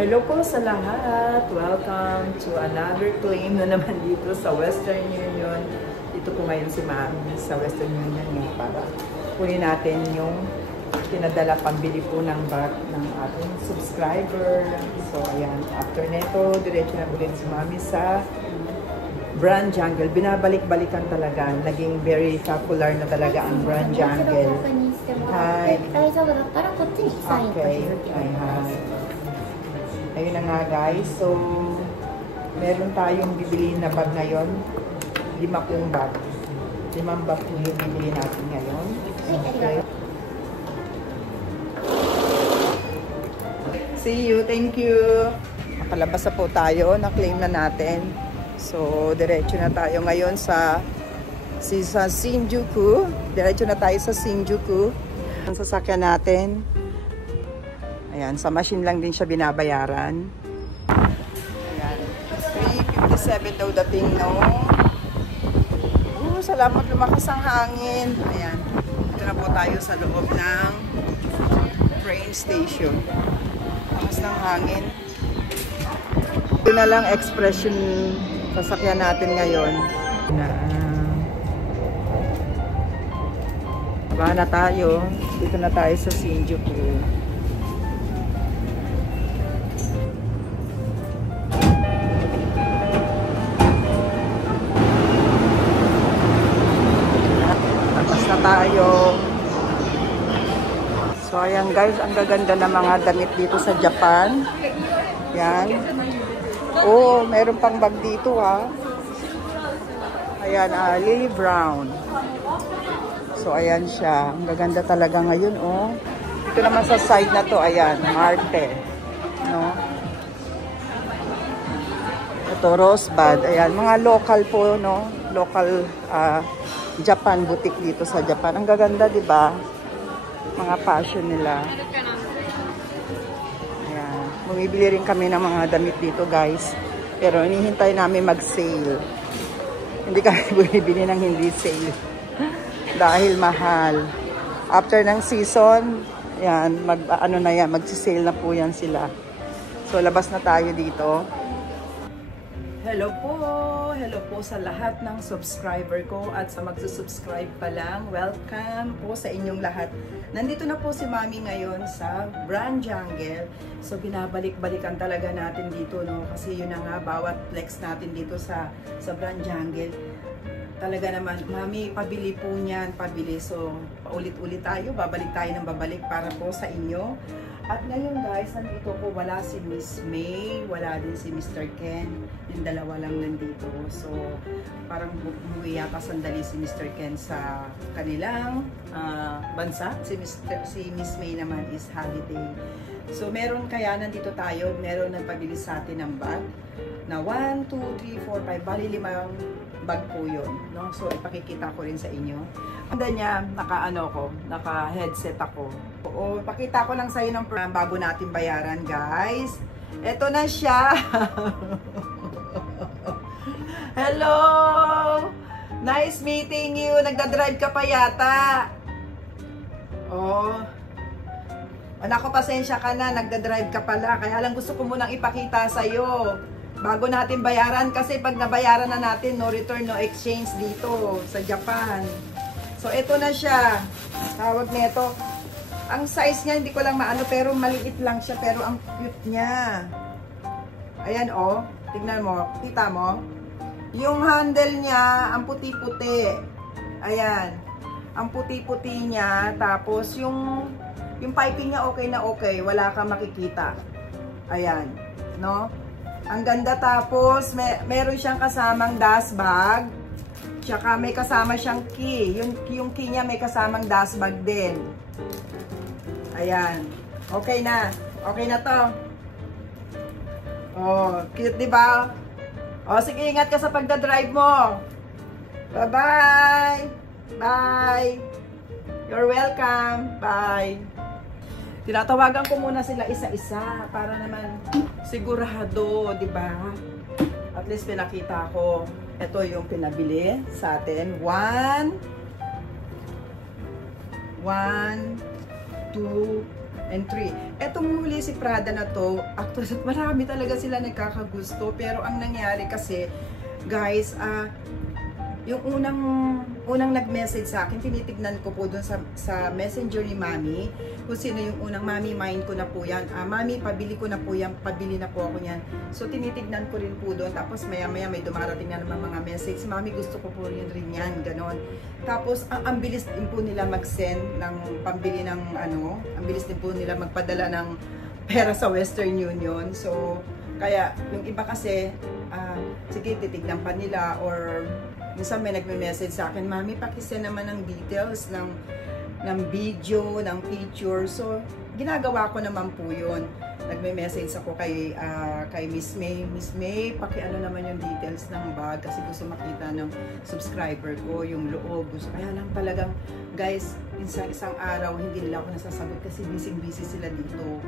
Hello po sa lahat! Welcome to another claim na naman dito sa Western Union. Dito po ngayon si Mami sa Western Union nga para kunin natin yung pinadala pambili po ng bag ng ating subscriber. So ayan, after neto, diretso na ulit si Mami sa Brand Jungle. Binabalik-balikan talaga. Naging very popular na talaga ang Brand Jungle. Hi. Okay. Hi. Ayun na nga guys. So, meron tayong bibili na bag ngayon. 5 bag. 5 bag yung bibili natin ngayon. Okay. See you. Thank you. Nakalabas na po tayo. Na-claim na natin. So, diretso na tayo ngayon sa Shinjuku. Diretso na tayo sa Shinjuku. Ang sasakyan natin. Ayan, sa machine lang din siya binabayaran. Ayan, 357 daw dating, no? Salamat, lumakas ang hangin. Ayan, ito na po tayo sa loob ng train station. Lumakas ng hangin. Ito na lang expression sasakyan natin ngayon. Baka na tayo. Dito na tayo sa Shinjuku. Tapos na tayo. So ayan guys, ang gaganda ng mga damit dito sa Japan. Yan. Oh, meron pang bag dito ha. Ayan, Lily Brown. So ayan siya. Ang gaganda talaga ngayon oh. Ito naman sa side na to, ayan, Marte. No? Ito Rosebud. Ayan, mga local po, no? Local Japan boutique dito sa Japan. Ang gaganda, 'di ba? Mga fashion nila. Ayan. Bumibili rin kami ng mga damit dito, guys. Pero hinihintay namin mag-sale. Hindi kami bumibili ng hindi sale. Dahil mahal. After ng season, yan, mag-sale na po yan sila. So, labas na tayo dito. Hello po sa lahat ng subscriber ko at sa magsusubscribe pa lang. Welcome po sa inyong lahat. Nandito na po si Mami ngayon sa Brand Jungle. So, binabalik-balikan talaga natin dito, no? Kasi yun na nga, bawat flex natin dito sa Brand Jungle. Talaga naman, Mami, pabili po niyan, pabili. So, paulit-ulit tayo, babalik tayo ng babalik para po sa inyo. At ngayon guys, nandito po, wala si Miss May, wala din si Mr. Ken. Yung dalawa lang nandito. So, parang umuwi yata sandali si Mr. Ken sa kanilang bansa. Si Miss May naman is holiday. So, meron kaya nandito tayo, meron nagpabili sa atin ng bag na 1, 2, 3, 4, 5, bali 5 bag po yun, no? So, ipakikita ko rin sa inyo. Ganda niya, naka-headset ako. Oo, pakita ko lang sa inyo ng bago natin bayaran, guys. Ito na siya. Hello! Nice meeting you. Nagdadrive ka pa yata. Oh. Anak ko, pasensya ka na. Nagdadrive ka pala. Kaya lang gusto ko munang ipakita sa'yo. Bago natin bayaran, kasi pag nabayaran na natin, no return, no exchange dito sa Japan. So, ito na siya. Tawag nito. Ang size niya, hindi ko lang maano, pero maliit lang siya, pero ang cute niya. Ayan, oh. Tignan mo. Kita mo? Yung handle niya, ang puti-puti. Ayan. Ang puti-puti niya, tapos yung piping niya okay na okay. Wala kang makikita. Ayan. No? Ang ganda, tapos meron siyang kasamang dust bag. Tsaka may kasama siyang key. Yung key niya may kasamang dust bag din. Ayan. Okay na. Okay na to. Oh, cute, di ba? Oh, sige, ingat ka sa pagdadrive mo. Bye-bye. Bye. You're welcome. Bye. Tinatawagan ko muna sila isa-isa para naman sigurado, di ba? At least pinakita ko. Ito yung pinabili sa atin. 1, 2, and 3. Etong huli si Prada na to, actually marami talaga sila nagkakagusto, pero ang nangyari kasi, guys, yung unang nag-message sa akin, tinitignan ko po dun sa messenger ni Mami, kung sino yung unang, Mami, mine ko na po yan. Mami, pabili ko na po yan, pabili na po ako yan. So, tinitignan ko rin po doon. Tapos, maya-maya may dumarating na naman mga message. Mami, gusto ko po rin yan, ganon. Tapos, ang bilis din po nila mag-send ng pambili ng ano, ang bilis din po nila magpadala ng pera sa Western Union. So, kaya, yung iba kasi, sige, titignan pa nila, or minsan may nagme-message sa akin, Mami, pakisend naman ng details ng video, ng picture. So, ginagawa ko naman po yun. Nagme-message ako kay Miss May. Miss May, pakiano naman yung details ng bag kasi gusto makita ng subscriber ko, yung loob. Kaya lang talagang, guys, isang araw, hindi nila ako nasasagot kasi busy-busy sila dito.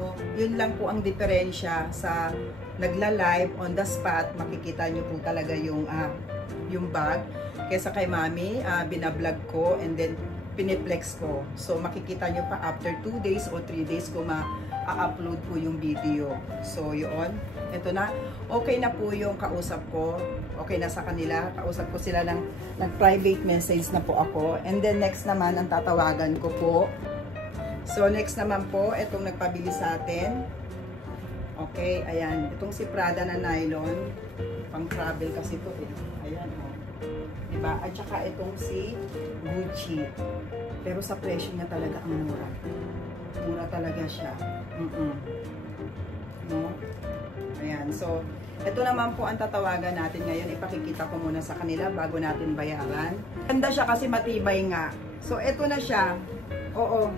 No? Yun lang po ang diferensya sa nagla-live on the spot. Makikita nyo po talaga yung bag. Kesa kay Mami, binablog ko and then piniplex ko. So, makikita nyo pa after 2 days o 3 days ko ma-upload po yung video. So, yun. Ito na. Okay na po yung kausap ko. Okay na sa kanila. Kausap ko sila ng private message na po ako. And then, next naman, ang tatawagan ko po. So, next naman po, itong nagpabili sa atin. Okay, ayan. Itong si Prada na nylon. Pang travel kasi po eh. Ayan, oh. Diba? At saka itong si Gucci. Pero sa presyo niya talaga ang mura. Mura talaga siya. No? Ayan. So, ito naman po ang tatawagan natin ngayon. Ipakikita ko muna sa kanila bago natin bayaran. Ganda siya kasi matibay nga. So, ito na siya. Oo.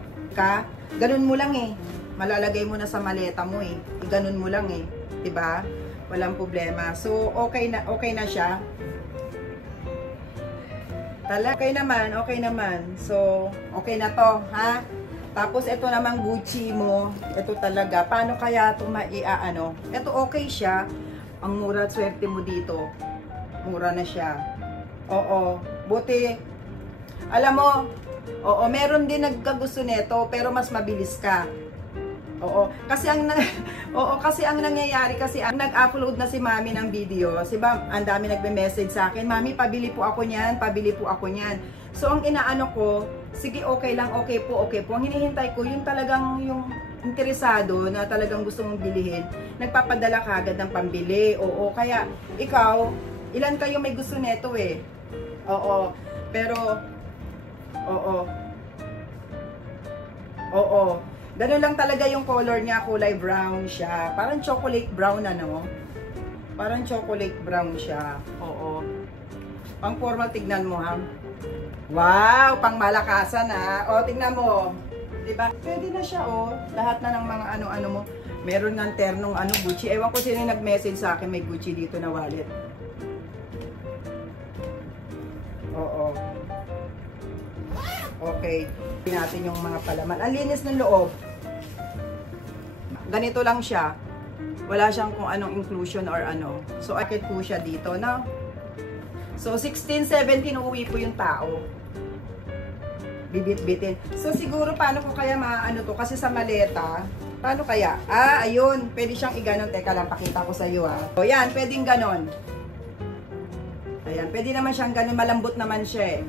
Ganun mo lang eh. Malalagay mo na sa maleta mo eh. Ganun mo lang eh. Diba? Walang problema. So, okay na siya. Okay naman. So, okay na to, ha? Tapos, ito naman Gucci mo. Ito talaga. Paano kaya ito maiaano? Ito okay siya. Ang mura, swerte mo dito. Mura na siya. Oo. Buti. Alam mo, oo, meron din nagkagusto nito, pero mas mabilis ka. Oo, kasi ang nangyayari kasi ang nag-upload na si Mami ng video, siba, ang dami nagme-message sa akin, Mami, pabili po ako niyan, pabili po ako niyan. So ang inaano ko, sige, okay lang, okay po. Ang hinihintay ko, yung talagang yung interesado na talagang gusto mong bilihin, nagpapadala ka agad ng pambili. Oo, kaya ikaw, ilan kayo may gusto neto eh. Oo, pero oo. Ganun lang talaga yung color niya, kulay brown siya. Parang chocolate brown ano. Parang chocolate brown siya. Oo. Pang formal, tignan mo ha. Wow, pang malakasan ha. O, tignan mo. Diba? Pwede na siya oh. Lahat na ng mga ano-ano mo. Meron ng ternong Gucci. Ewan ko sino yung nag-message sa akin may Gucci dito na wallet. Oo. Okay. Natin yung mga palaman. Ang linis ng loob. Ganito lang siya. Wala siyang kung anong inclusion or ano. So, akit po siya dito, no? So, 16, 17 uuwi po yung tao. Bibit-bitin. So, siguro paano ko kaya maano to? Kasi sa maleta, paano kaya? Ayun. Pwede siyang iganon. Teka lang, pakita ko sa iyo, O, yan. Pwedeng ganon. Ayan. Pwede naman siyang ganon. Malambot naman siya, eh.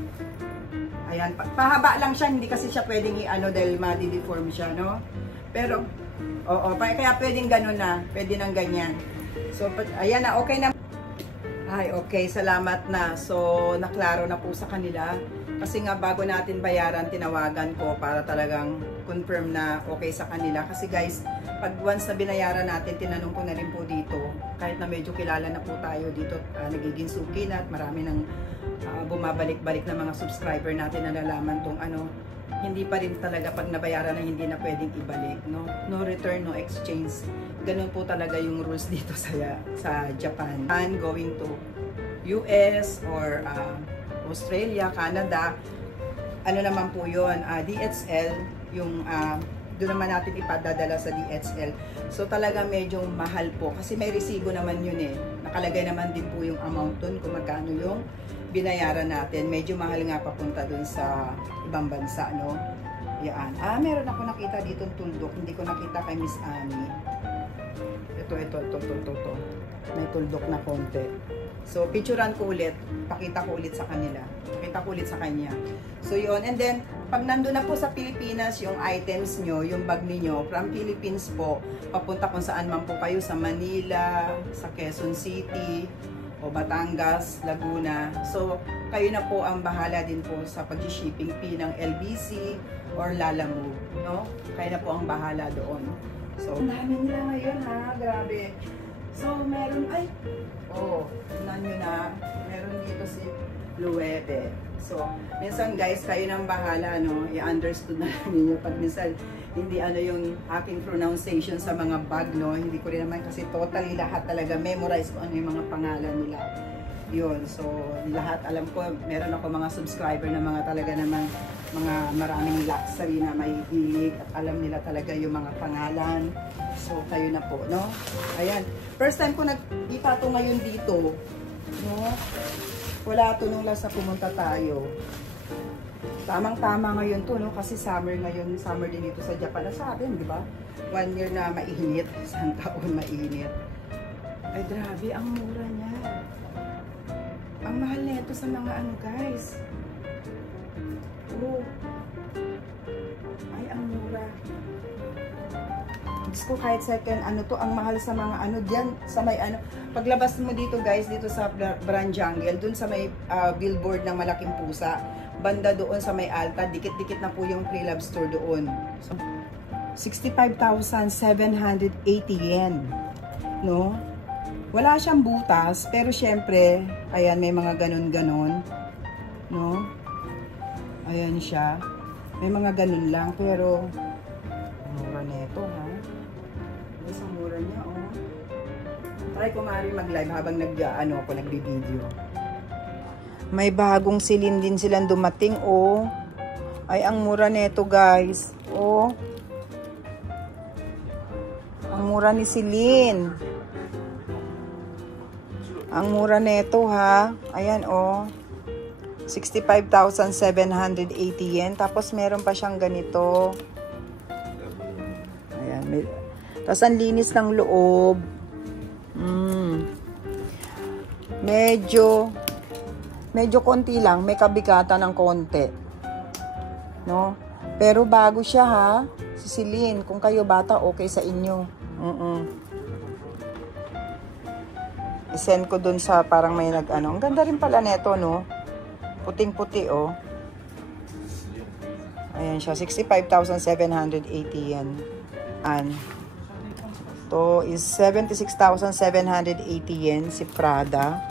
Ayan, pahaba lang siya, hindi kasi siya pwedeng i-ano dahil ma-deform siya, no? Pero, oo, kaya pwedeng ganun na, pwede nang ganyan. So, ayan na, okay na. Ay, okay, salamat na. So, naklaro na po sa kanila. Kasi nga, bago natin bayaran, tinawagan ko para talagang confirm na okay sa kanila. Kasi guys, pag once na binayaran natin, tinanong ko na rin po dito, kahit na medyo kilala na po tayo dito, nagiging suki na at marami ng bumabalik-balik na mga subscriber natin na nalaman tong hindi pa rin talaga pag nabayaran na hindi na pwedeng ibalik, no? No return, no exchange. Ganun po talaga yung rules dito sa Japan. And going to US or Australia, Canada, ano naman po yun, DHL, yung doon naman natin ipadadala sa DHL. So talaga medyo mahal po kasi may resibo naman yun eh. Nakalagay naman din po yung amount doon kung magkano yung binayaran natin. Medyo mahal nga papunta doon sa ibang bansa, no? Yan. Meron ako nakita dito tuldok. Hindi ko nakita kay Miss Annie. Ito. May tuldok na konti. So, picturean ko ulit. Pakita ko ulit sa kanila. Pakita ko ulit sa kanya. So, yun. And then, pag nandun na po sa Pilipinas, yung items nyo, yung bag niyo from Philippines po, papunta kung saan man po kayo, sa Manila, sa Quezon City, o Batangas, Laguna. So, kayo na po ang bahala din po sa pag-shipping fee ng LBC or Lalamove, no? Kayo na po ang bahala doon. So, ang dami nila ngayon, ha? Grabe. So, meron, tingnan nyo na, meron dito si Luebe. So, minsan guys, kayo nang bahala, no? I-understood na ninyo pag minsan hindi ano yung aking pronunciation sa mga bag, no? Hindi ko rin naman kasi totally lahat talaga memorize ko ano yung mga pangalan nila. Yun, so lahat alam ko, meron ako mga subscriber na mga talaga naman mga maraming luxury na may hilig at alam nila talaga yung mga pangalan. So, kayo na po, no? Ayan. First time ko nagkita to ngayon dito, no? Wala to nung last na pumunta tayo. Tamang-tama ngayon to, no? Kasi summer ngayon, summer din dito sa Japan na sa atin, di ba? 1 year na mainit, isang taon mainit. Ay, grabe, ang mura niya. Ang mahal nito sa mga ano, guys. Oh. Ay, ang mura. Gusto ko kahit second, ano to, ang mahal sa mga ano, diyan, sa may ano. Paglabas mo dito, guys, dito sa Brand Jungle, dun sa may billboard ng malaking pusa. Banda doon sa may Alta, dikit-dikit na po yung Pre-Love store doon. So, 65,780 yen. No? Wala siyang butas, pero syempre, ayan, may mga ganon-ganon. No? Ayan siya. May mga ganon lang, pero mura nito, ha? Sa mura niya, oh. Try ko nga rin mag-live habang nagbi-video. May bagong silin din silang dumating, oh. Ay, ang mura nito, guys. Oh. Ang mura ni Silin. Ang mura nito, ha. Ayan, oh. 65,780 yen. Tapos, meron pa siyang ganito. Ayan. Tapos, ang linis ng loob. Medyo konti lang, may kabigatan ng konti. No? Pero bago siya, ha. Si Celine, kung kayo bata, okay sa inyo. I-send ko dun sa parang may nag-ano. Ang ganda rin pala neto, no? Puting-puti, oh. Ayan siya, 65,780 yen. To is 76,780 yen si Prada.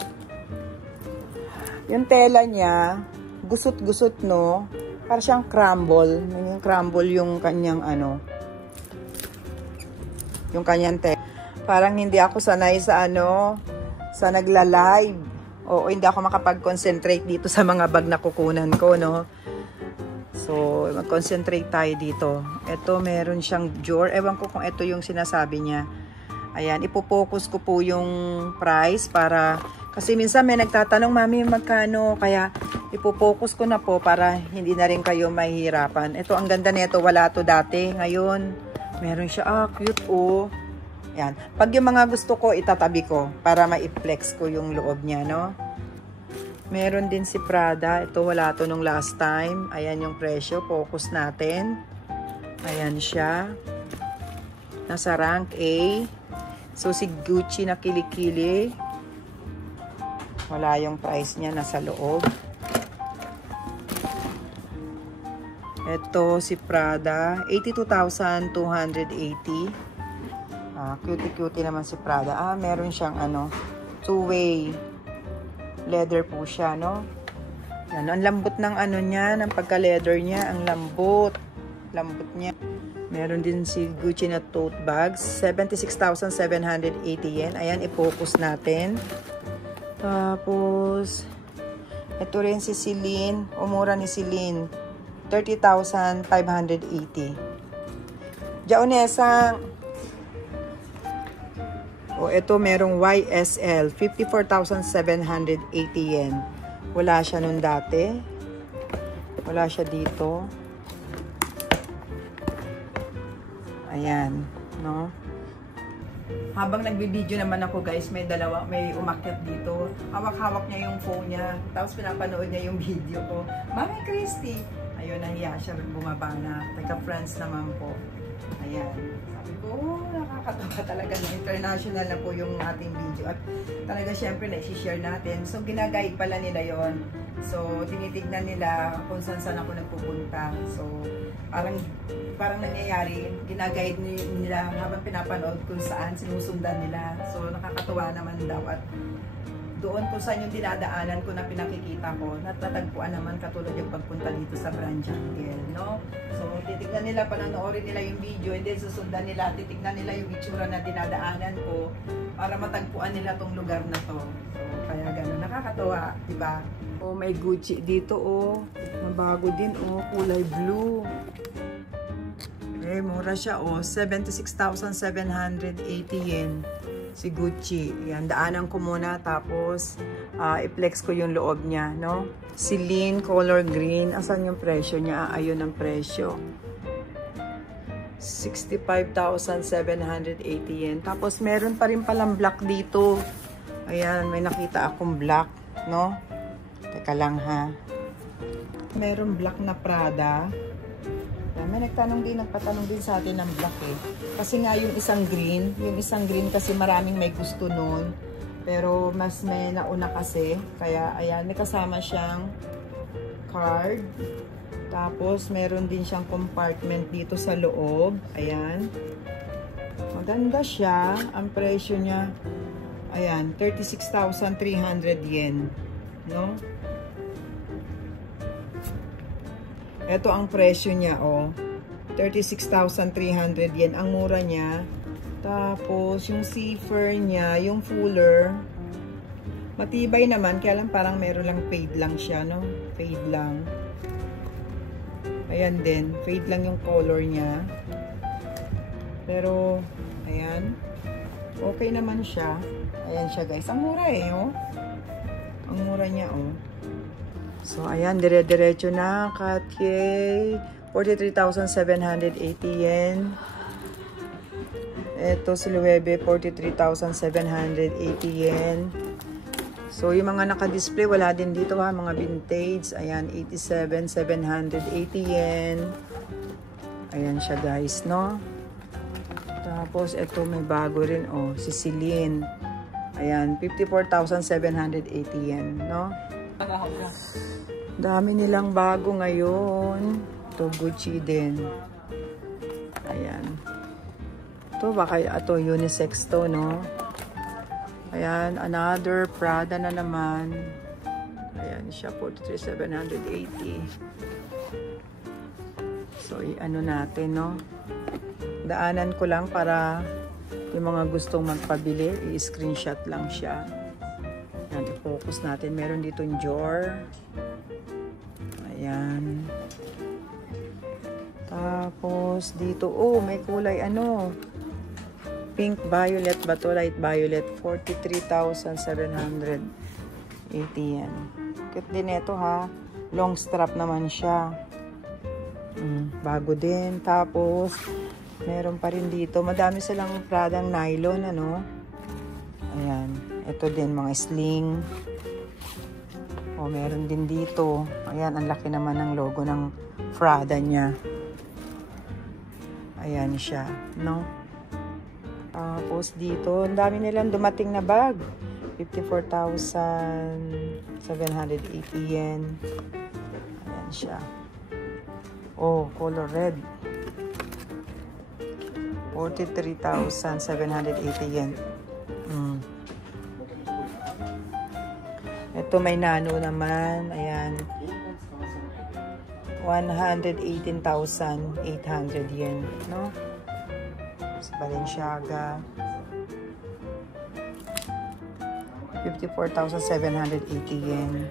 Yung tela niya, gusot-gusot, no? Para siyang crumble. Yung crumble yung kanyang ano. Yung kanyang tela. Parang hindi ako sanay sa ano, sa nagla-live. Oo, hindi ako makapag-concentrate dito sa mga bag na kukunan ko, no? So, mag-concentrate tayo dito. Ito, meron siyang Dior. Ewan ko kung ito yung sinasabi niya. Ayan, ipopokus ko po yung price para... Kasi minsan may nagtatanong, Mami, magkano? Kaya ipopokus ko na po para hindi na rin kayo mahihirapan. Ito, ang ganda nito. Wala to dati. Ngayon, meron siya. Cute, oh. Yan. Pag yung mga gusto ko, itatabi ko para ma-flex ko yung loob niya, no? Meron din si Prada. Ito, wala to nung last time. Ayan yung presyo. Focus natin. Ayan siya. Nasa rank A. So, si Gucci na kilikili. Wala yung price niya, nasa loob. Ito si Prada, 82,280. Cutie-cutie naman si Prada. Meron siyang ano, two-way leather po siya, no? Yan, ang lambot ng ano niya, ng pagka-leather niya, ang lambot. Lambot niya. Meron din si Gucci na tote bags, 76,780 yen. Ayan, i-focus natin. Tapos, ito rin si Celine. Umura ni Celine. 30,580. Jaonesang. O, ito merong YSL. 54,780 yen. Wala siya nun dati. Wala siya dito. Ayan, no? Habang nagbibideo naman ako guys, may umakyat dito. Hawak-hawak niya yung phone niya. Tapos pinapanood niya yung video ko. Mami Christy! Ayun, nahiya siya. Bumaba na. Taga-France naman po. Ayan. Sabi ko, nakakatawa talaga na international na po yung ating video. At talaga syempre na-share natin. So, ginaguide pala nila yon. So, tinitignan nila kung saan ako nagpupunta. So, parang nangyayari, ginaguide nila habang pinapanood kung saan sinusundan nila. So, nakakatuwa naman daw. At doon kung saan yung dinadaanan ko na pinakikita ko, natatagpuan naman katulad yung pagpunta dito sa Grand Jungle, no? So, titignan nila, panonoorin nila yung video, and then susundan nila, titignan nila yung itsura na dinadaanan ko para matagpuan nila tong lugar na to. So, kaya gano'n, nakakatuwa, diba? Oh, may Gucci dito, oh. Mabago din, oh. Kulay blue. Eh, mura siya, oh. 76,780 yen. Si Gucci. Yan, daanan ko muna. Tapos, i-flex ko yung loob niya, no? Celine, color green. Asan yung presyo niya? Ayun ang presyo. 65,780 yen. Tapos, meron pa rin palang black dito. Ayan, may nakita akong black, no? Teka lang, ha? Meron black na Prada. May nagpatanong din sa atin ng black eh. Kasi nga yung isang green kasi maraming may gusto nun. Pero mas may nauna kasi. Kaya ayan, may kasama siyang card. Tapos meron din siyang compartment dito sa loob. Ayan. Maganda siya. Ang presyo niya, ayan, 36,300 yen. No? Ito ang presyo niya, oh. 36,300 yen. Ang mura niya. Tapos, yung zipper niya, yung fuller, matibay naman. Kaya lang parang meron lang fade lang siya, no? Fade lang. Ayan din. Fade lang yung color niya. Pero, ayan. Okay naman siya. Ayan siya, guys. Ang mura eh, oh. Ang mura niya, oh. So, ayan, dire-diretso na, Cartier, 43,780 yen. Ito, si Loewe, 43,780 yen. So, yung mga naka-display, wala din dito ha, mga vintage. Ayan, 87,780 yen. Ayan siya, guys, no? Tapos, ito, may bago rin, oh, si Celine. Ayan, 54,780 yen, no? Dami nilang bago ngayon. Ito, Gucci din. Ayan. Ito, baka ito, unisex to, no? Ayan, another Prada na naman. Ayan siya, 43,780. So, ano natin, no? Daanan ko lang para yung mga gustong magpabili, i-screenshot lang siya. Ayan, i-focus natin. Meron dito yung drawer. Ayan. Tapos, dito, oh, may kulay, ano, pink violet ba to? Light violet. 43,780 yan. Cute din ito, ha. Long strap naman siya. Bago din. Tapos, meron pa rin dito. Madami silang Pradang nylon, ano. Ayan. Ito din, mga sling. O, meron din dito. Ayan, ang laki naman ng logo ng Prada niya. Ayan siya, no? Tapos dito, ang dami nilang dumating na bag. 54,780 yen. Ayan siya. Oh, color red. 43,780 yen. Ito may nano naman. Ayan. 118,800 yen. No? Sa Balenciaga. 54,780 yen.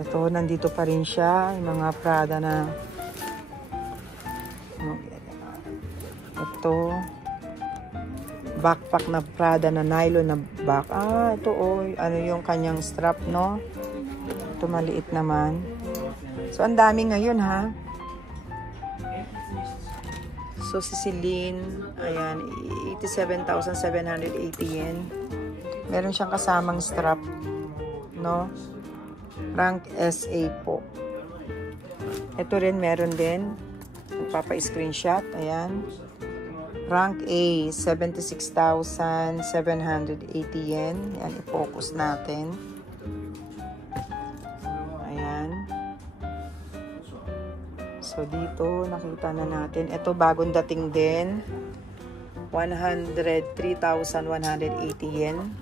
Ito, nandito pa rin siya. Yung mga Prada na ito. Backpack na Prada na nylon na back. Ito oh, ano yung kanyang strap, no? Ito maliit naman. So, ang dami ngayon, ha? So, si Celine, ayan, 87,780 yen. Meron siyang kasamang strap, no? Rank SA po. Ito rin, meron din. Magpapa-screenshot, ayan. Rank A, 76,780 yen. Yan, i-focus natin. Ayan. So, dito, nakita na natin. Ito, bagong dating din. 103,180 yen.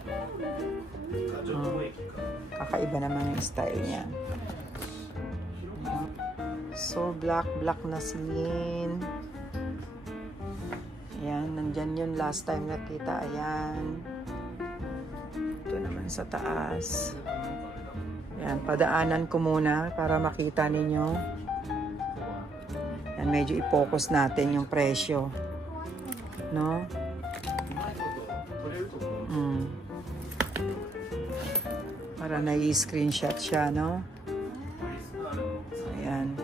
Kakaiba naman yung style niya. So, black na scene. Ayan, nandyan yun last time nakita. Ayan. Ito naman sa taas. Ayan, padaanan ko muna para makita ninyo. Ayan, medyo i-focus natin yung presyo. No? Para na-i-screenshot siya, no? Ayan.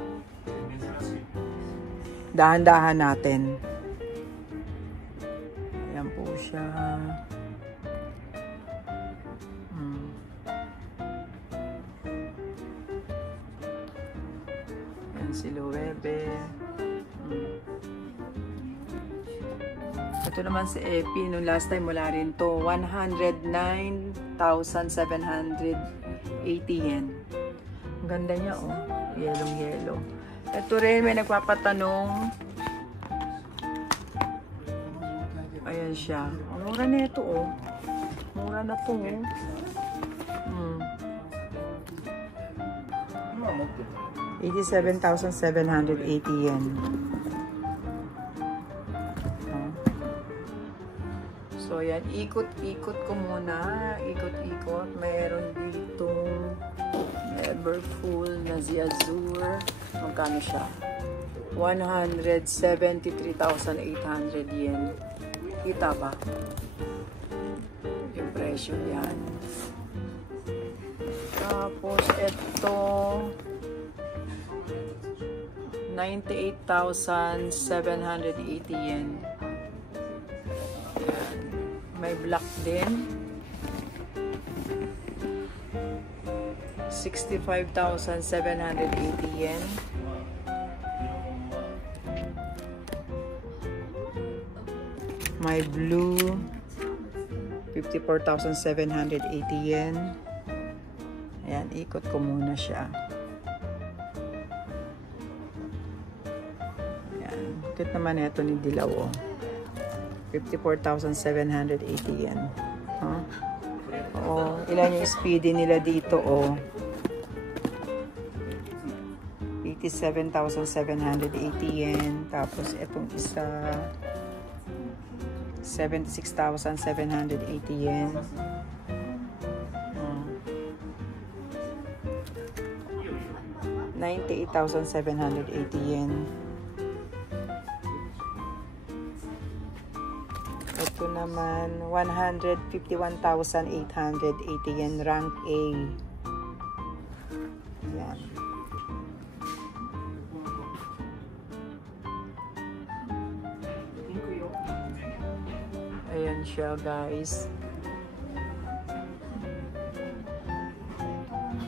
Dahan-dahan natin. Ayan po siya. Ayan si Loewe. Ito naman si Epi. Nung last time wala rin to. 109,780 yen. Ang ganda niya, oh. Yellow. Ito rin, may nagpapatanong. Ayan siya. Ang mura na ito, oh. Mura na to, oh. 87,780 yen. So, yan. Ikot-ikot ko muna. Ikot-ikot. Mayroon ditong Everfull na Azure. Magkano siya? 173,800 yen. Kita ba? Yung presyo yan. Tapos, ito 98,780 yen. May black din. 65,780 yen. May blue. 54,780 yen. Ayan, ikot ko muna siya. Ayan. Ikot naman ito ni Dilaw, oh. 54,780 yen. Huh? Oo, ilan yung speedy nila dito, oh. 87,780 yen. Tapos, itong isa, 76,780 yen. 98,780 yen. Ito naman, 151,880 yen, rank A. Yan. Ayan siya, guys.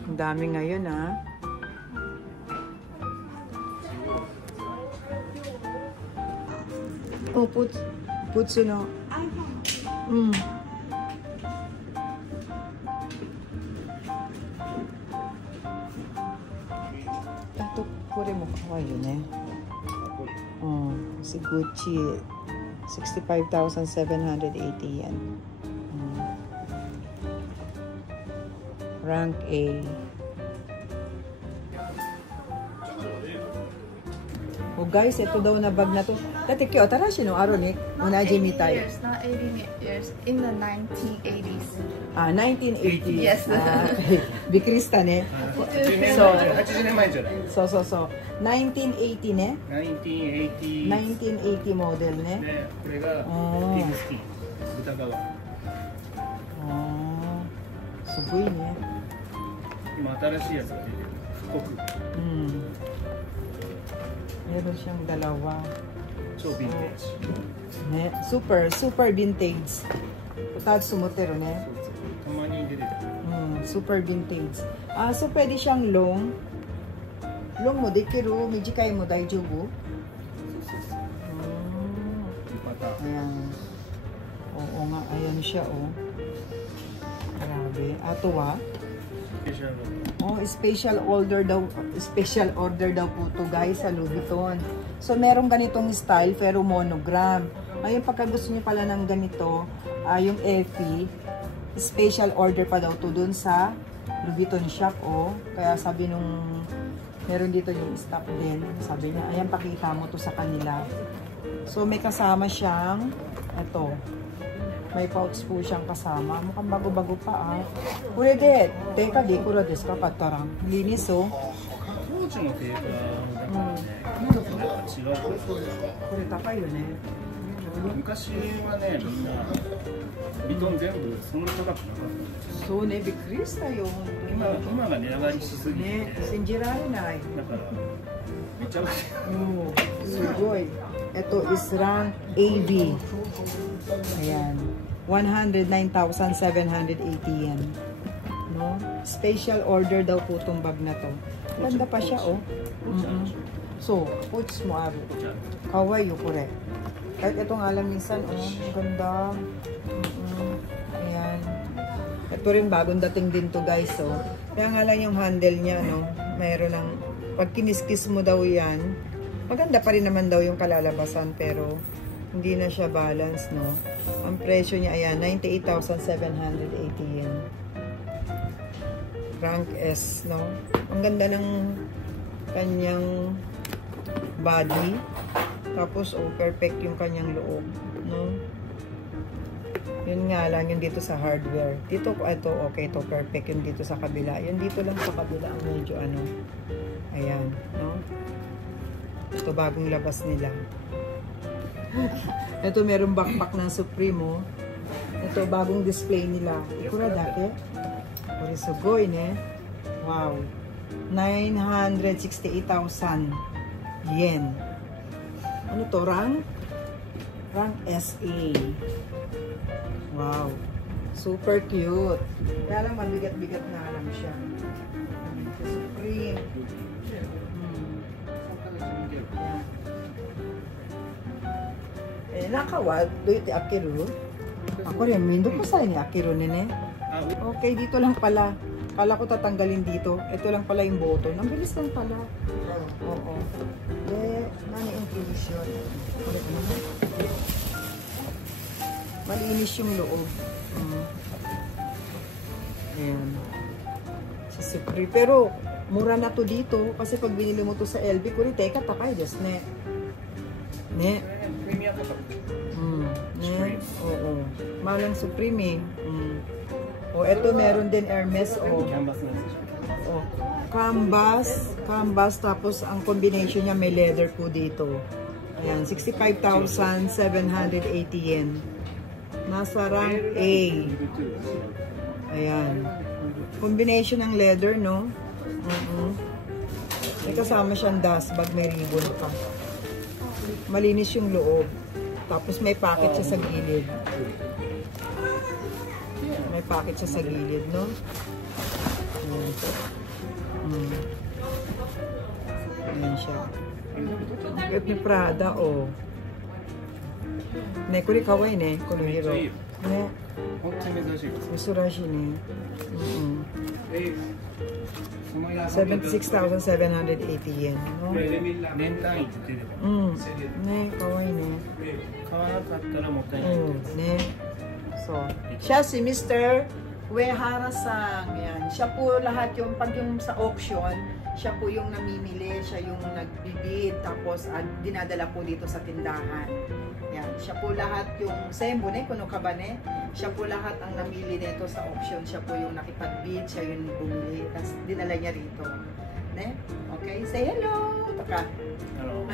Ang dami ngayon, ha. Oh, Putsuno. Ito, kore mo kawaii ne. Si Gucci, 65,780 yen. Rank A. Oh guys, ito daw na bag na to. Dati kyo, atarashi no aro ni onaji mitai. Years, not 80 years. In the 1980s. 1980. Yes. Bikrista ne. 80年前じゃない。そう。1980ね。1980 1980モデルね。で、これがピグスキン、豚側。すごいね。今新しいやつが出てる。国 Meron siyang dalawa. 超ヴィンテージ Ne, super vintage. Tatsu motero ne. たまに出てくる Super vintage. So pwede siyang long. Long mo dekiru, mijikai mo daijoubu. パターン Ayan. Oo nga, ayan siya oh. Grabe. Ato wa? スペシャル Oh, special order daw po to guys sa Louis Vuitton. So merong ganitong style pero monogram. Ngayon pagka gusto niyo pala ng ganito, yung Effie, special order pa daw to dun sa Louis Vuitton shop oh. Kaya sabi nung meron dito yung stock din. Sabi niya, ayan pakita mo to sa kanila. So may kasama siyang ito. May pouch po siyang kasama. Mukhang bago-bago pa ah. Pwede. Teka, di kura desu ka patarang. Linis oh. 当時のテープだからね今のとやっぱ違う Pwede takay yun eh. 昔はねみんなビトン全部そんな高くなかった So, ne, bikris tayo. 今が値上がりしすぎて Ne, sinjirari na eh. だからめっちゃ上がり Sugoy. Ito is rank AB. Ayan. 109,780 yen. No? Special order daw po itong bag na to. Ganda pa siya, oh. So, puts mo, Aru. Kawaii, kore. Kahit ito nga lang minsan, oh. Ganda. Ayan. Ito rin bagong dating din to, guys, oh. Kaya nga lang yung handle niya, no? Mayroon ng, pag kiniskis mo daw yan, maganda pa rin naman daw yung kalalabasan, pero hindi na siya balance, no? Ang presyo niya, ayan, 98,780 yen. Rank S, no? Ang ganda ng kanyang body. Tapos, oh, perfect yung kanyang loob, no? Yun nga lang, yun dito sa hardware. Dito, ito, okay, ito, perfect. Yun dito sa kabila. Yun dito lang sa kabila, ang medyo, ano, ayan, no? Ito, bagong labas nila. Ito, merong backpack ng Supremo. Ito, bagong display nila. Ikura dati. Sugoi, ne? Wow. 968,000 yen. Ano to? Rank SA. Wow. Super cute. Kaya lang mabigat-bigat na lang siya. Supreme. Nakawag, do iti Akiru. Ako rin, mindo ko sa ni Akiru nene. Okay, dito lang pala. Kala ko tatanggalin dito. Ito lang pala yung button. Ang bilis lang pala. Oo. Nani inclusion. Malinis yung loob. Ayan. Sa Supreme. Pero, mura na to dito. Kasi pag binili mo to sa LB, kuri, teka, takay, just ne. Ne? Ne? Oo. Malang Supreme eh. O, eto meron din Hermes o. Canvas, tapos ang combination niya may leather po dito. Ayan, 65,780 yen. Nasa rank A. Ayan. Combination ng leather, no? May kasama siyang dust bag, may ribbon pa. Malinis yung loob. Tapos may packet siya sa gilid. May packet siya sa gilid, no? Ayan siya. Ang cute ni Prada, oh. Ne, kuri kawaii ne, Konohiro. Ne. Misurashi ne. 76,780 yen, no? 年単位って出てる Ne, kawaii ne. 買わなかったらもったいない Ne. So, siya si Mr. Uehara-san. Yan. Siya po lahat yung, pag yung sa auction, siya po yung namimili, siya yung nagbibid, tapos dinadala po dito sa tindahan. Yan. Siya po lahat yung, sembo ne, kuno ka ba ne? Siya po lahat ang namili nito sa auction. Siya po yung nakipagbid, siya yung bumili, tapos dinala niya rito. Ne? Okay? Say hello! Taka. Hello.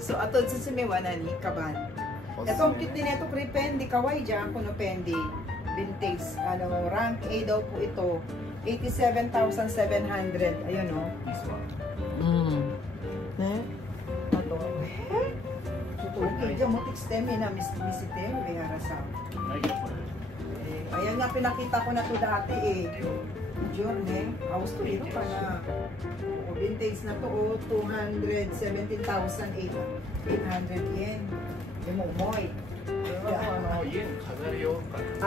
So, ato susume wa nani? Kaban. Itong cute din ito, Pendi, kawaii dyan, kuno Pendi. Vintage, ano, rank A daw po ito. 87,700. Ayun, oh. This one. Ne? Ato. Okay, diyan mo texteme na misite, Vihara-san. Ayan nga, pinakita ko na to dati eh. Journey, gusto ito pa na. Vintage na to, 217,800 yen. Umumoy.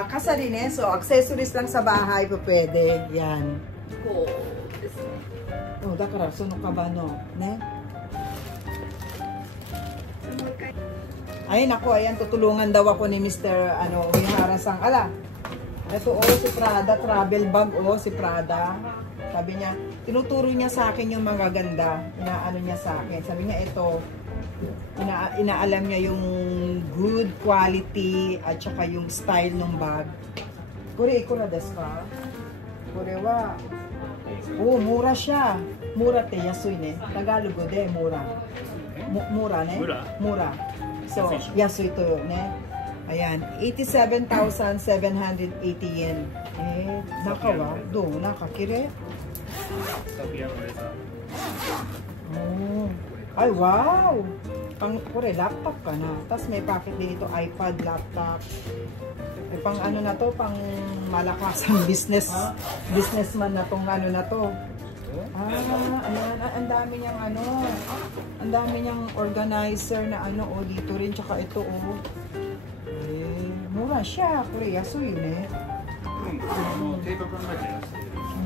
Kasari ne, so accessories lang sa bahay po pwede. Yan. Oh, dakara, suno ka ba no? Ne? Ay, naku, ayan, tutulungan daw ako ni Mr. Vihara-san. Ala, ito, si Prada, travel bag, si Prada. Sabi niya, tinuturo niya sa akin yung mga ganda. Inaano niya sa akin. Sabi niya, ito, inaalam niya yung good quality at saka yung style ng bag. Kore, ikura desu ka? Kore wa, mura siya. Mura te, yasui ne. Tagalog de, mura. Mura ne? Mura. So, yasui to ne. Ayan, 87,780 yen. Naka wa? Do, nakakire? Oh. Ay, wow! Kore, laptop ka na. Tapos may packet din ito, iPad, laptop. Pang ano na to, pang malakasang businessman na tong ano na to. Ang dami niyang ang dami niyang organizer na dito rin, tsaka ito, mura siya, Kore, yasui ne.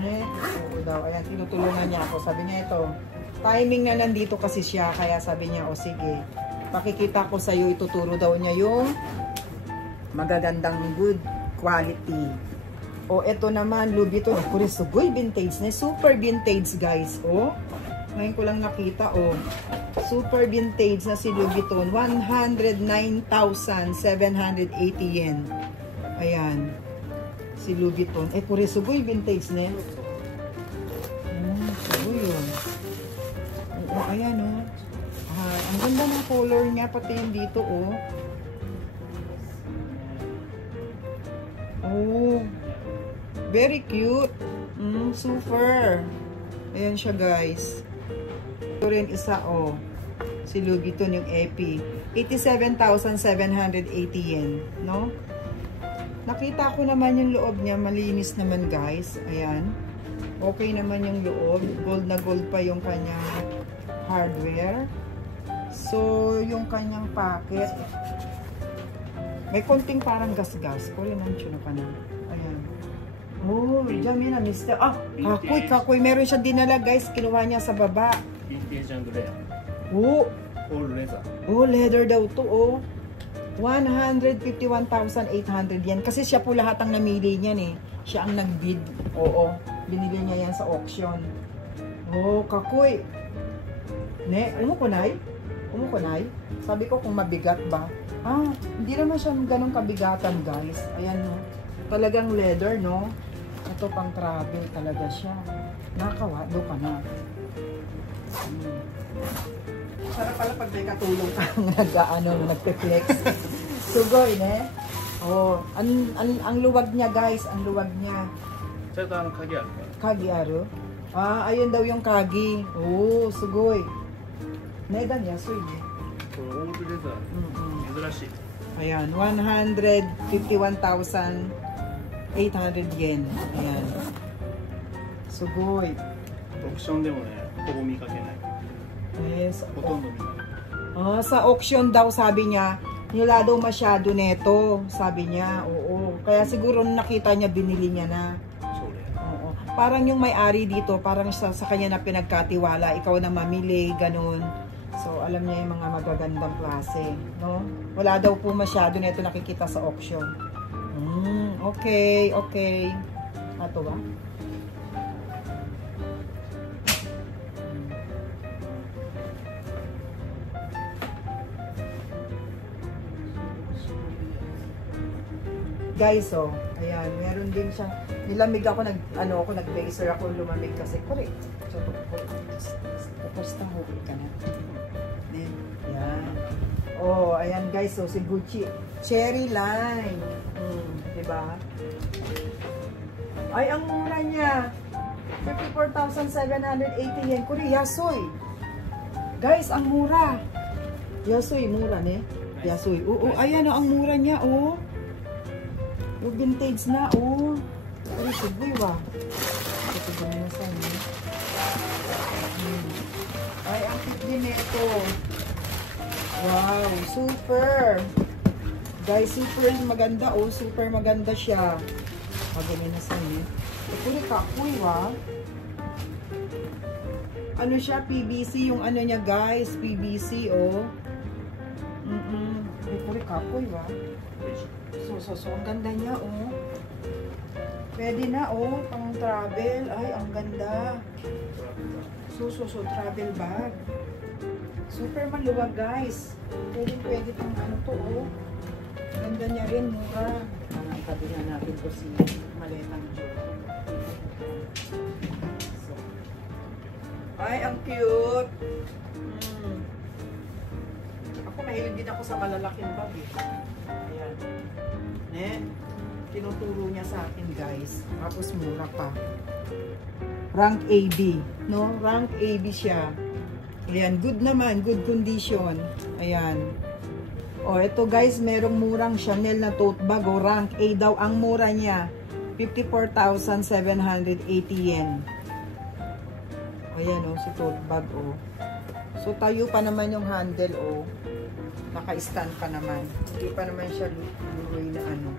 Oo daw, ayan, tinutulungan niya ako. Sabi niya ito, timing na nandito kasi siya, kaya sabi niya, sige, pakikita ko sa'yo, ituturo daw niya yung magagandang good quality. Ito naman, Louis Vuitton. Kore, sugoy vintage ne, super vintage guys. Ngayon ko lang nakita, super vintage na si Louis Vuitton, 109,780 yen. Ayan. Si Louis Vuitton. Kore, sugoy vintage ne. Sugoy yun. Ayan, ang ganda ng color niya, pati yung dito, very cute. Super. Ayan siya, guys. Ito rin isa, si Louis Vuitton yung EP. 87,780 yen, no? Nakita ko naman yung loob niya, malinis naman, guys. Ayan. Okay naman yung loob. Gold na gold pa yung kanyang hardware. So, yung kanyang packet, may konting parang gas-gas. Kore, nandiyo na na. Ayan. Dami na, mister. Kakoy. Meron siya dinala, guys. Kinuha niya sa baba. Vintage and rare. All leather. Leather daw to, 151,800 yen. Kasi siya po lahat ang namili niyan eh. Siya ang nag-bid. Binili niya yan sa auction. Kakoy. Ne, umukunay? Sabi ko kung mabigat ba. Hindi naman siya ganun kabigatan, guys. Ayan, no. Talagang leather, no. Ito pang travel talaga siya. Nakawado ka na. Sarap pala pag may katulong kang nagpe-flex. Sugoy, ne? Ang luwag niya, guys. Ang luwag niya. Kagi aru? Ayun daw yung kagi. Sugoy. Nedan yasui ne. All leather. Ayan, 151,800 yen. Ayan. Sugoy. Auction でもね、ほぼ見かけない。Yes. ほとんど見ない。Sa auction daw, sabi niya, wala daw masyado neto, sabi niya. Kaya siguro nakita niya, binili niya na. Parang yung may-ari dito, parang sa kanya na pinagkatiwala, ikaw na mamili, ganun. So, alam niya yung mga magagandang klase, no? Wala daw po masyado neto nakikita sa auction. Okay. Ato ba? Guys, ayan, meron din siya. Nilamig ako, nag-laser ako, lumamig kasi. Correct. So, tapos na huli ka na. Ayan. Ayan guys, si Gucci. Cherry line. Diba? Ay, ang mura niya. 54,780 yen. Kuri, yasoy. Guys, ang mura. Yasoy, mura ne. Yasoy. Oo, ayan ang mura niya, oh. Yung vintage na, oh. Ay, suboy ba? Ito ba na sa inyo? Ay, ang cute din ito. Wow, super. Guys, super maganda, oh. Super maganda siya. Maganda na sa inyo. Ito rin kapoy, wa. Ano siya, PVC, yung ano niya, guys. PVC, oh. Ito rin kapoy, wa. So, ang ganda niya, oh. Pwede na, oh, pang travel. Ay, ang ganda. So, travel bag. Super maluwag, guys. Pwede pang ano to, oh. Ganda niya rin, mura. Ang kabila natin ko si Maletang Joe. So. Ay, ang cute. Ako, mahilig din ako sa malalaking bag, eh. Ayan. Tinuturo niya sa akin, guys. Tapos mura pa. Rank AB. No? Rank AB siya. Ayan. Good naman. Good condition. Ayan. O, ito guys. Merong murang Chanel na tote bag. O, rank A daw. Ang mura niya. 54,780 yen. Ayan, o. Si tote bag, o. So, tayo pa naman yung handle, o. Naka-stand pa naman. Hindi pa naman siya luroy na ano.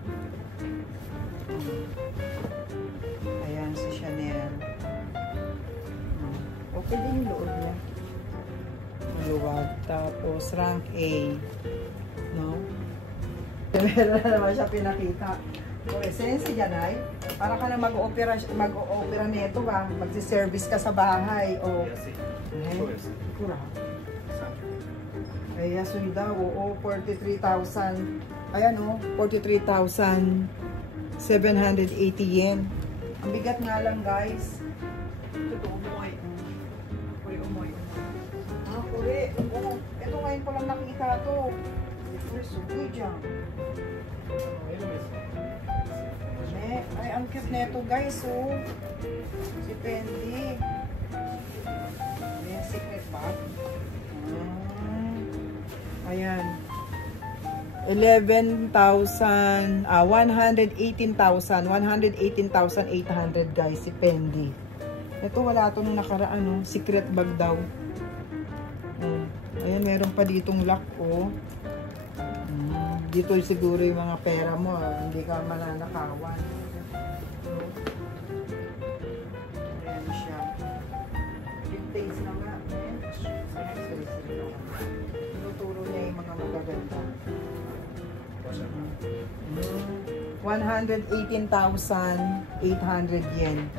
Ayan, si Chanel. Okay din yung loob niya. Maluwag. Tapos, rank A. No? Meron na naman siya pinakita. O, essence dyan ay, para ka na mag-opera nito ba? Magsiservice ka sa bahay. O, kura. Ay, yasoy daw. Oo, 43,000. Ayan o, 43,780 yen. Ang bigat nga lang, guys. Ito, umoy. Umoy. Ah, kuri. Oo, ito ngayon ko lang nakita to. Kuri, sugoy dyan. Ay, ang cute na ito, guys, oh. Si Fendi. May secret bag. Ayan. 118,800 guys, si Fendi. Ito wala ito nung nakaraan, no? Secret bag daw. Ayan, meron pa ditong lock, oh. Dito siguro yung mga pera mo, hindi ka mananakawan. Ayan siya. Vintage na nga. Tinuturo niya yung mga magaganda. 118,800 yen.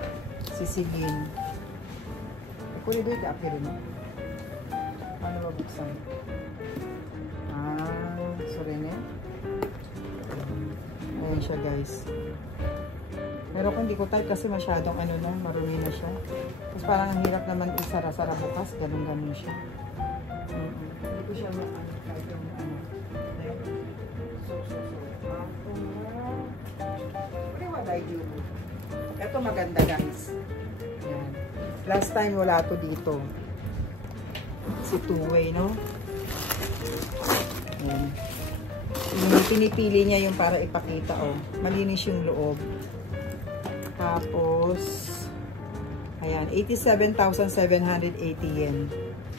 Sisigin. Kuri doon ka apiri mo. Paano ba buksan? Sorry na. Ayan siya, guys. Pero kung hindi ko type kasi masyadong ano na, marumi na siya. Tapos parang ang hirap naman isara-sara bukas. Ganun-ganun siya. Hindi ko siya kahit yung ano. Ito maganda, guys. Ayan. Last time wala to dito. Si two-way, no? Ayan. Yung pinipili niya yung para ipakita, oh. Malinis yung loob. Tapos, ayan, 87,780 yen.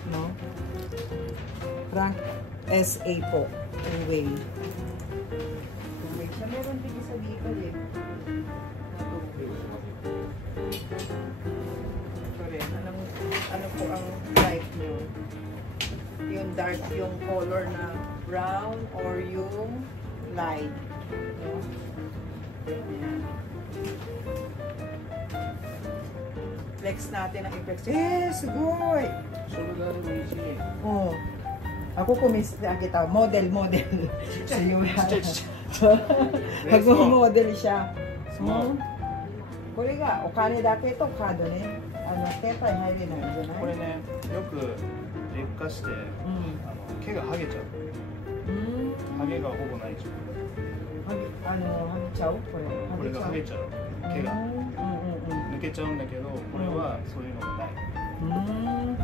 No? Rank SA po. Two-way. Two-way siya. Meron din sa vehicle, eh. Sorry, ano po ang type nyo? Yung dark, yung color na brown or yung light. No? Ayan. Flex natin ang i-flex. Sugoy! Oh. Ako kumista kita. Model. So, yung mag-model siya. Kore ga, okane dake to kado ne. Tenpai haire naiじゃない？これね、よく劣化して、毛が剥げちゃう。剥げがほぼないでしょ。剥げちゃう？これが剥げちゃう。毛が。で、抜けちゃうんだけど、これはそういうのがない。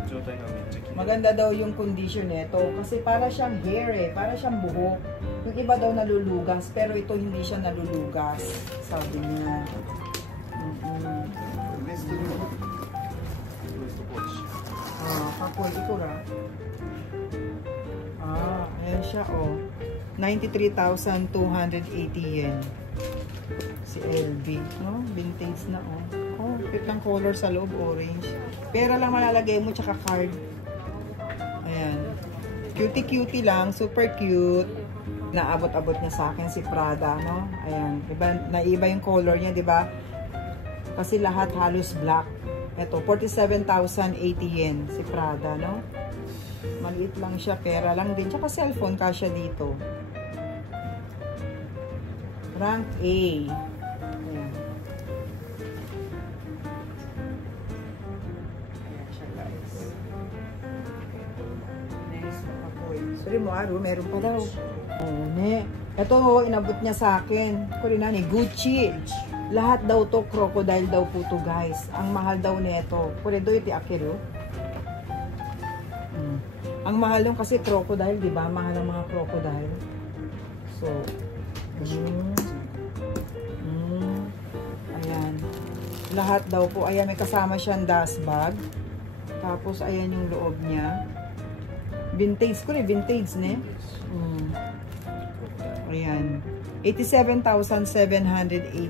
状態がめっちゃ綺麗。Maganda daw yung condition nito kasi para siyang hair eh, para siyang buhok. Yung iba daw nalulugas pero ito hindi siya nalulugas, sabi niya. ウエストにもウエストポーチ。Kapoy, ito ra. Ayan siya oh. 93,280 yen. Si LV, no? Vintage na oh. Oh, cute ng color sa loob, orange. Pera lang malalagay mo, tsaka card. Ayan. Cutie-cutie lang, super cute. Naabot-abot niya sa akin si Prada, no? Ayan. Naiba yung color niya, di ba? Kasi lahat halos black. Ito, 47,080 yen si Prada, no? Maliit lang siya, pera lang din. Tsaka cellphone, kasya dito. Rank A. Ayan. Ayan siya, guys. Next, apoy. Sorry mo, Aru, meron pa daw. Oh, ne. Ito, inabot niya sa akin. Kurinani, Gucci. Lahat daw to, crocodile daw po to, guys. Ang mahal daw nito. Kuredo iti akiru. Ang mahal yung kasi crocodile, di ba? Mahal ang mga crocodile. So, ayan. Lahat daw po. Ayan, may kasama siyang dust bag. Tapos, ayan yung loob niya. Vintage ko rin. Vintage, ne? Ayan. 87,780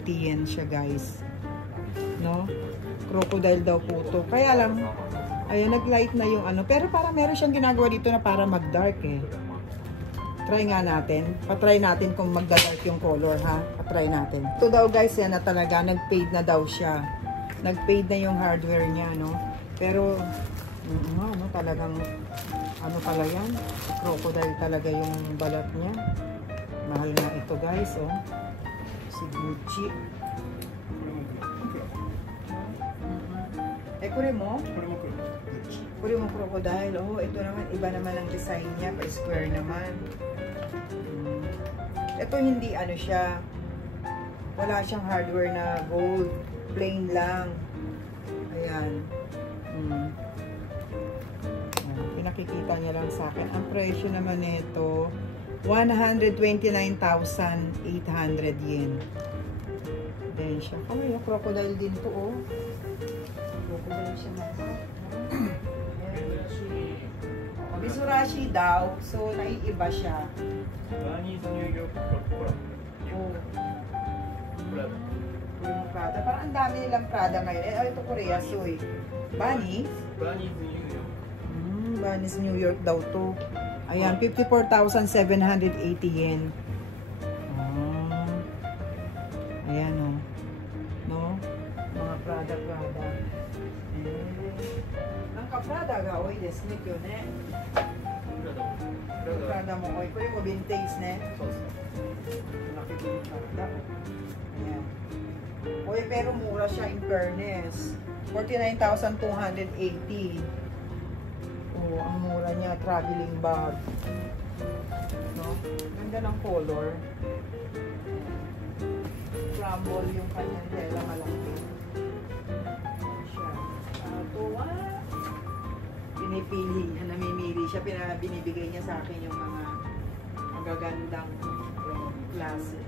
yen siya, guys. No? Crocodile daw po to. Kaya lang, ayan, nag-light na yung ano. Pero parang meron siyang ginagawa dito na para mag-dark eh. Try nga natin. Patry natin kung mag-dark yung color, ha? Patry natin. Ito daw, guys, yan na talaga. Nag-fade na daw siya. Nag-fade na yung hardware niya, no? Pero, ano, talagang, ano pala yan? Crocodile talaga yung balat niya. Mahal nga ito, guys, oh. Si Gucci. Kure mo? Kure mo crocodile. Oh, ito naman, iba naman ang design niya. Pa-square naman. Ito hindi, ano siya. Wala siyang hardware na gold. Plain lang. Ayan. Pinakikita niya lang sa akin. Ang presyo naman nito, 129,800 yen. Then siya. Oh, yung crocodile din to, oh. Crocodile siya na. Mizurashi daw. So, naiiba siya. Japanese New York Prada. Oh. Prada. Parang ang dami nilang Prada ngayon. Eh, ito Korea, soy. Bunny? Japanese New York. Bunny's New York daw to. Ayan, 54,780 yen. Ayan, oh. No? Mga Prada. Prada ga多いですね、今日ね。Prada mo, oy. Kaya mo vintage, ne? Laki din yung Prada. Ayan. Oy, pero mura siya in fairness. 49,280. Oh, ang mura niya, traveling bag. No? Ganda ng color. Crumble yung kanyang tela, malaki. Siya. Tuwa. Pinipili niya, namimili siya, binibigay niya sa akin yung mga magagandang klase.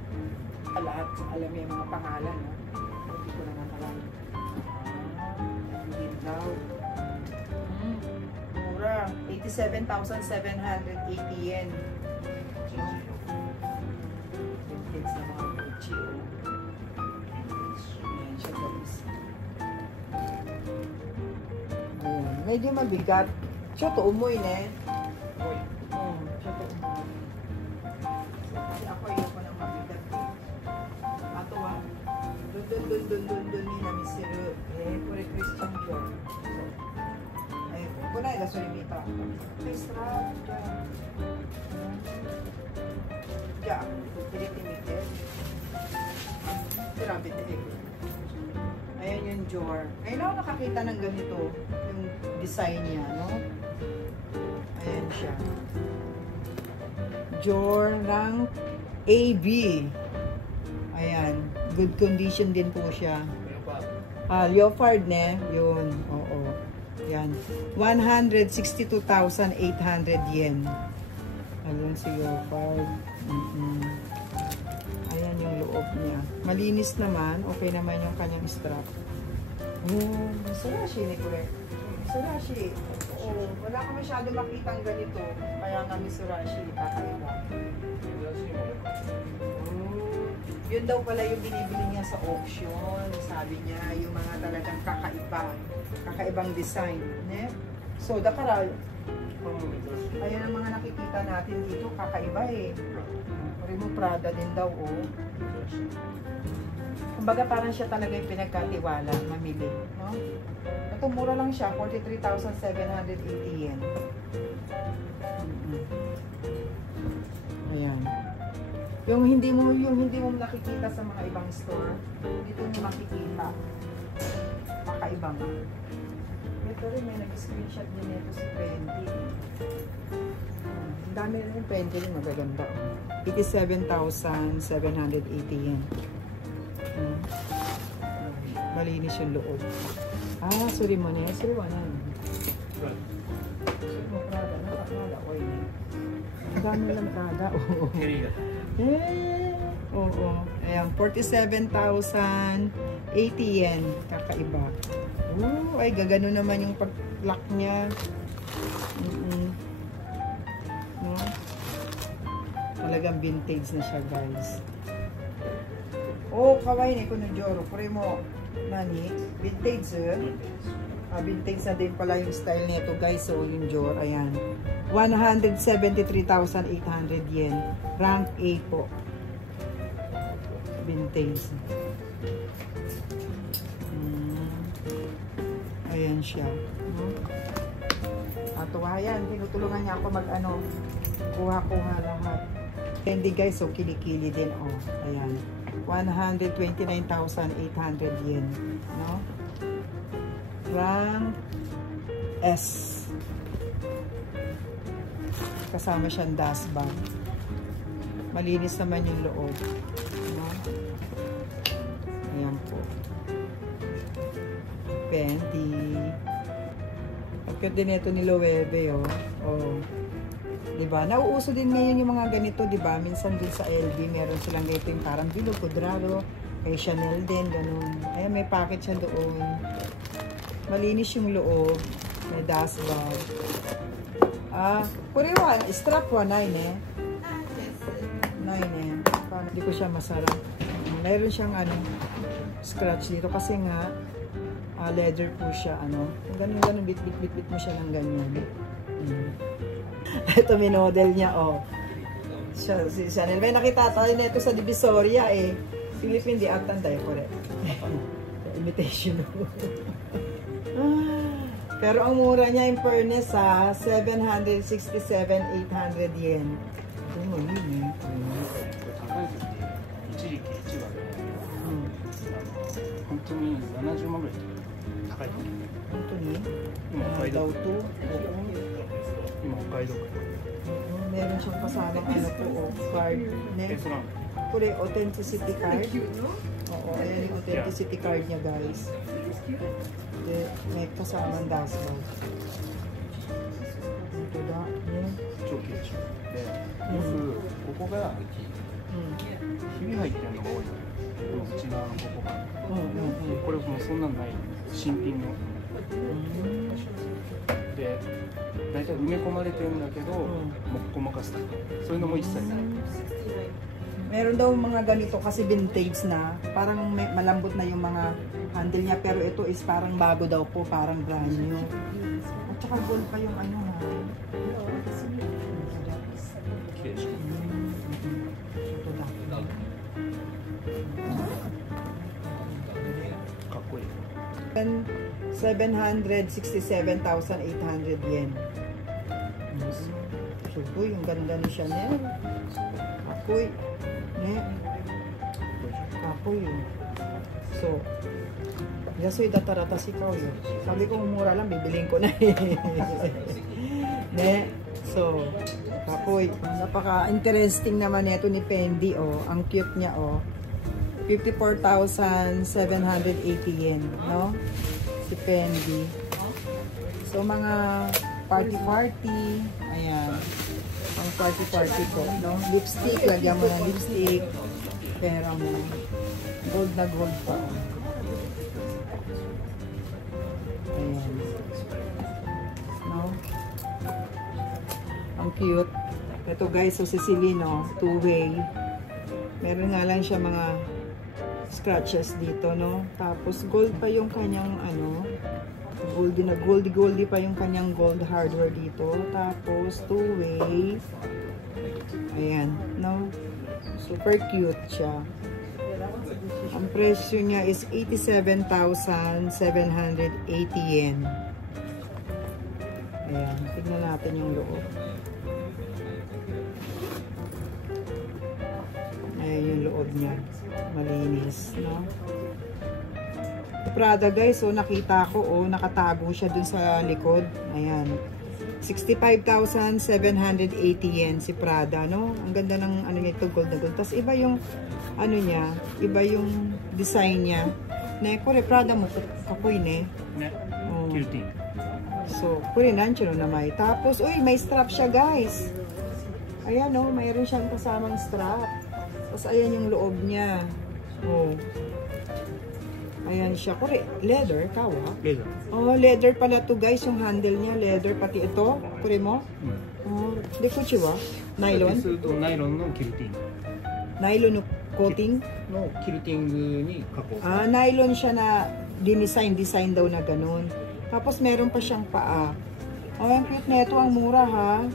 Lahat, alam niya yung mga pangalan, no? Hindi ko naman alam. Hindi daw. Mura. 87,780 yen. Vintage na mga Gucci. Ayan siya, guys. Ayan. Medyo mabigat. Siya to umoy, ne? Umoy. Siya to umoy. Kasi ako ayoko ng mabigat. Ato ha? Dun ni namisiru. Kore Christian Dior. Ayun. Kunay ga sorimita. Christian Dior. Ya. Piniti-miti. Grabe tayo. Ayan yung Dior. Ayun ako nakakita ng ganito. Yung design niya, no? Ayan siya. Dior ng AB. Ayan. Good condition din po siya. Leopard ne, yun. Oo. Yan. 162,800 yen. Ayun si Leopard. Ayan yung loob niya. Malinis naman. Okay naman yung kanyang strap. Oh, Misurashi ni Kuya. Misurashi. Oo, wala ka masyado makitang ganito. Kaya nga Misurashi, kakaiba. Yun daw pala yung binibili niya sa auction. Sabi niya, yung mga talagang kakaiba. Kakaibang design. Ne? So, dakaral. Ayan ang mga nakikita natin dito. Kakaiba eh. Remo Prada din daw, oh. Kumbaga parang siya talaga yung pinagkatiwala, mamili. No? Ito, mura lang siya. 43,780 yen. Ayan. Yung hindi mo nakikita sa mga ibang store, dito mo makikita. Kakaiba mo. Ito rin, may nag-screenshot din ito si Fendi. Ang dami rin yung Fendi rin, magaganda. 87,780 yen. Malinis yung loob. Sorry mo na. Sorry mo na. Sorry mo, Prada. Prada. Ang dami lang Prada. Oo. Oo. Ayan, 47,080 yen. Kakaiba. Ay, gagano naman yung pag-lock niya. No? Talagang vintage na siya, guys. Kawaii ne, kuno Joro. Kore mo, nani? Vintage. Vintage na din pala yung style nito, guys. So, yung Joro, ayan. 173,800 yen. Rank A po. Vintage. Ayan siya. Tuwa yan. Tinutulungan niya ako mag-ano. Kuha-kuha lahat. Hindi, guys. So, kilikili din. Ayan. 129,800 yen. No? Rank S. Kasama siyang dust bag. Malinis naman yung loob. No? Ayan po. Fendi. Pagkat din ito ni Loewe, diba? Nauuso din ngayon yung mga ganito, diba? Minsan din sa LV, meron silang ganito yung parang bilog, kudrado, kay Chanel din, ganun. Ayan, may packet siya doon. Malinis yung loob. May dust bag. Kuriwan, strap 9 eh. 9 eh. Paano? Hindi ko siya masarap. Mayroon siyang scratch dito kasi nga, leather po siya, ganun, bit mo siya ng ganyan. Ito, minodel niya, si Chanel. May nakita tayo na ito sa Divisoria, Philippine di atan tayo, correct. Imitation. Pero ang mura niya, in fairness, 767,800 yen. Ito mo, yun, meron siyang kasamang card. Kure, authenticity card. Oo, ayan yung authenticity card niya, guys. May kasamang dashboard. Ito da. Meron daw mga ganito kasi vintage na, parang malambot na yung mga handle niya, pero ito is parang bago daw po, parang brand new. At saka gold pa yung and 767,800 yen. So, yung ganda ni Chanel. Akoy. Akoy. So, yasoy datarata si Kao yun. Sabi ko, mura lang, bibiling ko na ne? So, akoy. Napaka-interesting naman ito ni Fendi, Ang cute niya, 54,780 yen, no? Si Fendi. So, mga party-party. Ayan. Ang party-party ko, no? Lipstick. Lagyan mo ng lipstick. Pero mo. Gold na gold pa. Ayan. No? Ang cute. Ito guys, so si Celine, two-way. Meron nga lang siya mga scratches dito, no? Tapos gold pa yung kanyang goldy pa yung kanyang gold hardware dito. Tapos two-way. Ayan, no? Super cute siya. Ang presyo niya is 87,780 yen. Ayan, tignan natin yung loob. Ayan yung loob niya. Malinis, no? Prada guys, so nakita ko, nakatago siya dun sa likod. Ayan. 65,780 yen si Prada, no? Ang ganda ng nito, gold na gold. Tapos iba yung niya, iba yung design niya. Ne, kore Prada mo kapoy ne. Ne. Cute. So, kore nancho na may. Tapos, may strap siya guys. Ayan, mayroon siyang kasamang strap. Tapos ayan yung loob niya. Ayan siya. Kore, leather, kawa? Leather. Leather pala to guys, yung handle niya, leather, pati ito. Kore mo? De kuchi wa? Nylon? Nylon no quilting. Nylon no coating? No, quilting ni kako. Nylon siya na design daw na ganun. Tapos meron pa siyang paa. Ang cute na ito, ang mura ha.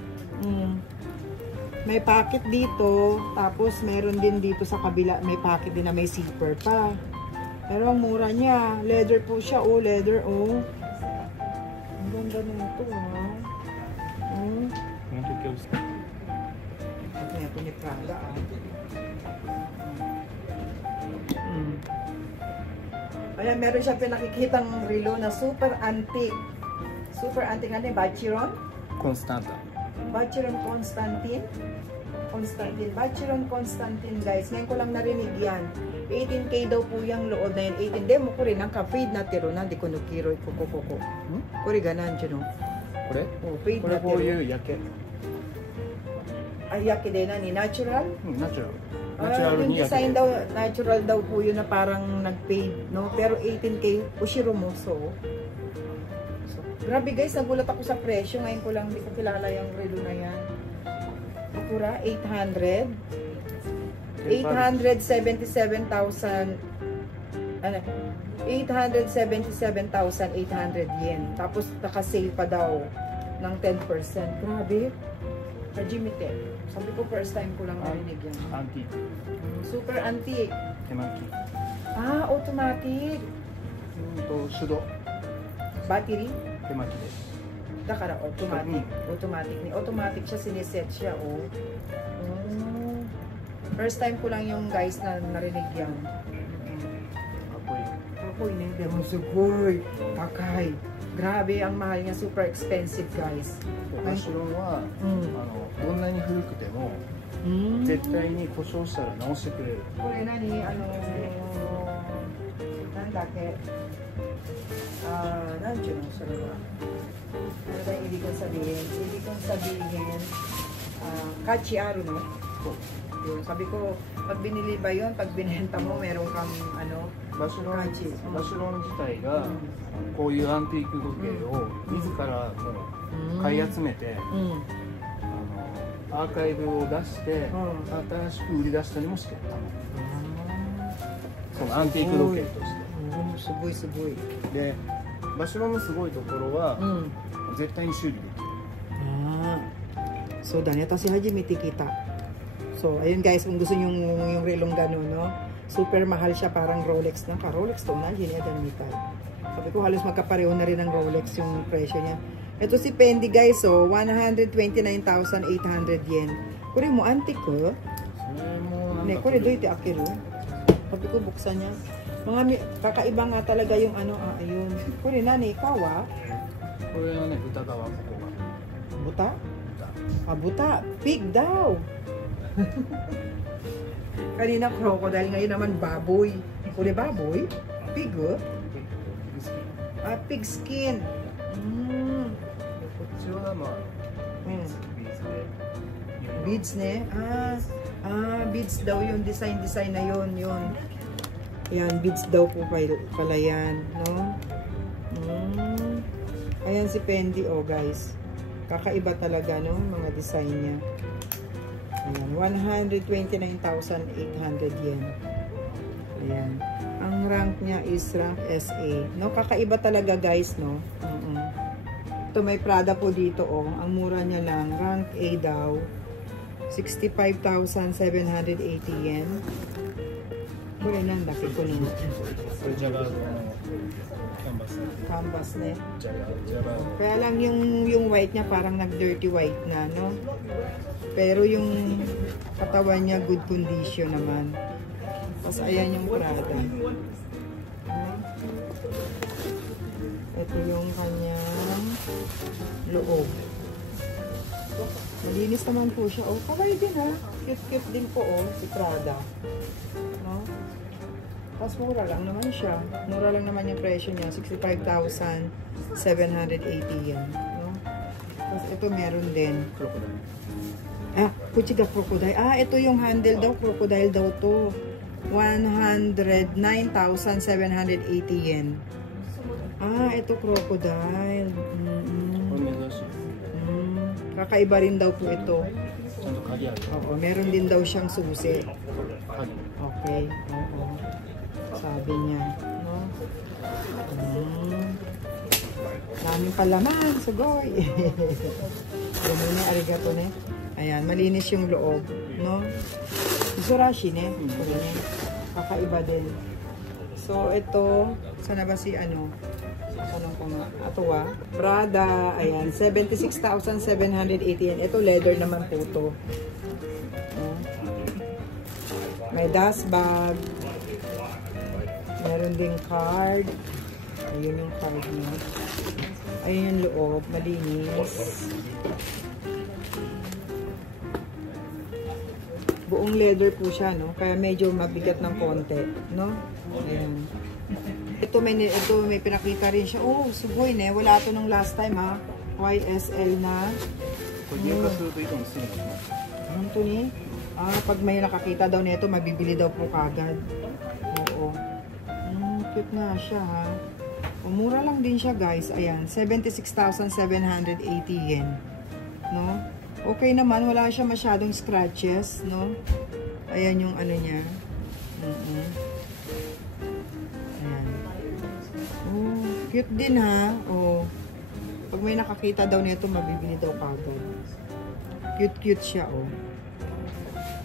May pocket dito, tapos meron din dito sa kabila, may pocket din na may zipper pa. Pero ang mura niya, leather po siya, leather, Ang ganda na ito, Ito ni Prada, Kaya meron siya pinakikitang relo na super antique. Super antique, Vacheron? Constanta. Vacheron Constantine. Vacheron Constantine guys. Ngayon ko lang narinig yan. 18K daw po yung loob na yan. 18. Demo ko rin. Ang ka-fade na tiro na. Di ko nukiro. Kuko. Kuri ganan dyan. Kore? Fade na tiro. Kore po yung yake. Ay, yake din na ni natural? Natural. Yung design daw, natural daw po yun na parang nag-fade. No? Pero 18K, Ushiro mo. So, grabe guys, nagulat ako sa presyo. Ngayon ko lang, hindi ko kilala yung relo na yan. Akura, 800. 877,000. 877,800 yen. Tapos naka-sale pa daw ng 10%. Grabe. Hajimite. Sabi ko, first time ko lang narinig yan. Antique. Super antique. Temaki. Automatic. Sudo. Battery? Temaki desu. Dakara, automatic. Automatic siya, siniset siya, First time ko lang yung guys na narinig yan. Apoy na, pero sugoi. Kakay. Grabe, ang mahal niya. Super expensive, guys. Vacheronはどんなに古くても絶対に故障したら直してくれる。これ何なんだっけなんちゅうのそれは。Ano ba yung ibig kong sabihin? Ibig kong sabihin, kachi aru no? Yun, sabi ko, pag binili ba yun, pag binenta mo, meron kangバシュロン自体がこういうアンティーク時計を自らもう買い集めてアーカイブを出して新しく売り出したりもしてたそのアンティーク時計としてすごいすごいでバシュロンのすごいところは絶対に修理できるSo, dahil ito si Hajimite kita. So, ayun guys, kung gusto nyo yung relong gano'n, no? Super mahal siya, parang Rolex na. Rolex to na, yun yung metal. Sabi ko, halos magkapareho na rin ng Rolex yung presyo niya. Ito si Fendi guys, so 129,800 yen. Kuri mo, antique ko. Ne, kuri do ite akeru. Sabi ko, buksan niya. Mga kakaiba nga talaga yung ayun. Kuri nani, kawa? Kuri na buta kawa ko ko. Buta? Buta. Pig daw. Kanina crocodile, ngayon naman baboy. Uli baboy? Pig, oh? Ah, pig skin. こっちはまあ Beads ne? Beads daw yung design na yun. Yan, beads daw po pala yan, no? Ayan si Fendi, oh guys. Kakaiba talaga, no? Mga design niya. Ayan, 129,800 yen. Ayan. Ang rank niya is rank SA. No, kakaiba talaga, guys, no? Ito may Prada po dito, oh. Ang mura niya lang, rank A daw. 65,780 yen. Mura na, laki ko nung. Canvas na. Kaya lang yung white niya parang nag-dirty white na, no? Pero yung katawan niya good condition naman. Tapos ayan yung Prada. Ito yung kanyang loob. Malinis naman po siya. Oh, kawaii din ha. Cute din po, oh, si Prada. No? Tapos mura lang naman siya. Mura lang naman yung presyo niya. 65,780 yen. No? Tapos ito meron din. Kuchiga crocodile. Ito yung handle daw. Crocodile daw to. 109,780 yen. Ito crocodile. Kakaiba rin daw po ito. Oo, meron din daw siyang susi. Okay. Oo. Sabi niya. No? Daming palaman. Sugoy. Ganun ni arigato ne. Ayan, malinis yung loob. No? Surashi ne. Kakaiba din. So, ito. Sana ba si ano? Anong ko nga? Ito Prada. Ayan. 76,780 yen. Ito leather naman po to. May dust bag. Meron ding card. Ayun yung card niya. Ayun yung loob. Malinis. Buong leather po siya, no? Kaya medyo mabigat ng konti, no? Ayan. Ito may pinakita rin siya. Oh, sugoy ne. Wala to nung last time, ha? YSL na. Ano to ni? Pag may nakakita daw nito, mabibili daw po kagad. Oo. Cute na siya, ha? Mura lang din siya, guys. Ayan, 76,780 yen. No? Okay naman, wala siya masyadong scratches, no? Ayan yung ano niya. Ayan. Oh, cute din, ha? Oh. Pag may nakakita daw nito, mabibili daw kagad. Cute siya, oh.